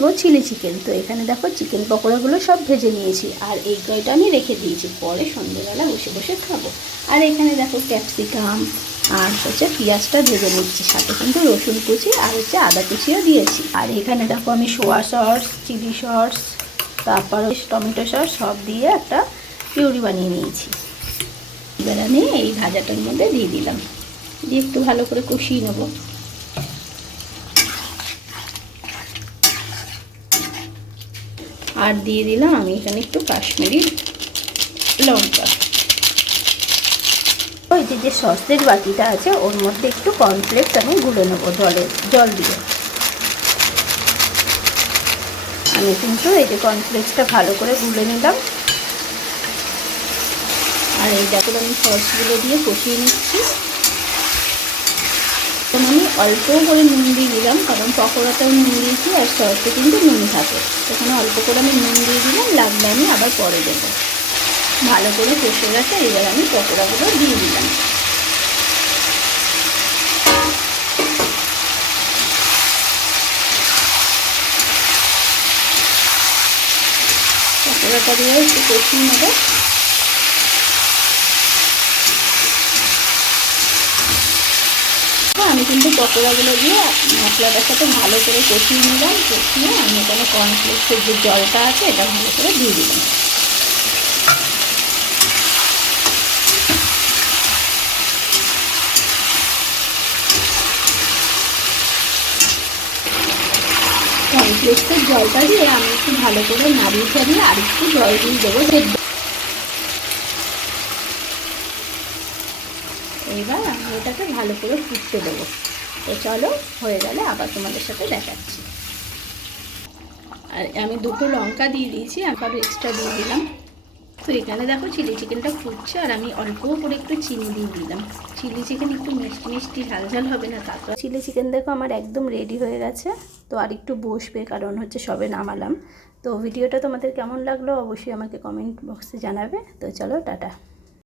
করব chilli chicken. তো এখানে দেখো চিকেন পকোড়াগুলো সব ভেজে নিয়েছি, আর এই কয়টা আমি রেখে দিয়েছি, পরে সন্ধ্যেবেলা বসে বসে খাবো। আর এখানে দেখো ক্যাপসিকাম আর হচ্ছে পেঁয়াজটা ভেজে নিচ্ছি, সাথে কিন্তু রসুন কুচি আর হচ্ছে আদা কুচিও দিয়েছি। আর এখানে দেখো আমি সোয়া সস, চিলি সস, তারপর টমেটো সস সব দিয়ে একটা পিউরি বানিয়ে নিয়েছি। এবার আমি এই ভাজাটার মধ্যে দিয়ে দিলাম, দিয়ে একটু ভালো করে কষিয়ে নেবো। আর দিয়ে দিলাম আমি এখানে একটু কাশ্মীরি লঙ্কা। ওই যে সসের বাটিটা আছে ওর মধ্যে একটু কর্নফ্লেক্স আমি গুলে নেবো জল দিয়ে। আমি কিন্তু এই যে কর্নফ্লেক্সটা ভালো করে গুলে নিলাম। আর এই দেখো আমি সসগুলো দিয়ে কষিয়ে নিচ্ছি। আমি অল্প করে নুন দিয়ে দিলাম, কারণ পকোড়াটাও নুন দিয়েছি আর সসে কিন্তু নুন থাকে, সেখানে অল্প করে আমি নুন দিয়ে দিলাম, লাগলে আমি আবার পরে দেবো। ভালো করে কষে গেছে, এবার আমি পকোড়াগুলো দিয়ে দিলাম। পকোড়াটা দিয়ে একটু কষিয়ে নেবো। আমি কিন্তু পকোড়াগুলো দিয়ে মশলাটার সাথে ভালো করে কষিয়ে নিলাম। কষিয়ে আমি এখানে কর্নফ্লেক্সের যে জলটা আছে এটা ভালো করে দিয়ে দিলাম। কর্নফ্লেক্সের জলটা দিয়ে আমি একটু ভালো করে নাড়িয়ে ছাড়িয়ে আর একটু জল দিয়ে দেবো। এবার আমি এটাকে ভালো করে ফুটতে দেবো। তো চলো, হয়ে গেলে আবার তোমাদের সাথে দেখাচ্ছি। আর আমি দুটো লঙ্কা দিয়ে দিয়েছি, আবার এক্সট্রা দিয়ে দিলাম। তো এখানে দেখো চিলি চিকেনটা ফুটছে, আর আমি অল্প করে একটু চিনি দিয়ে দিলাম। চিলি চিকেন একটু মিষ্টি মিষ্টি ঝাল ঝাল হবে না, তারপর চিলি চিকেন দেখো আমার একদম রেডি হয়ে গেছে। তো আর একটু বসবে, কারণ হচ্ছে সবে নামালাম। তো ভিডিওটা তোমাদের কেমন লাগলো অবশ্যই আমাকে কমেন্ট বক্সে জানাবে। তো চলো, টাটা।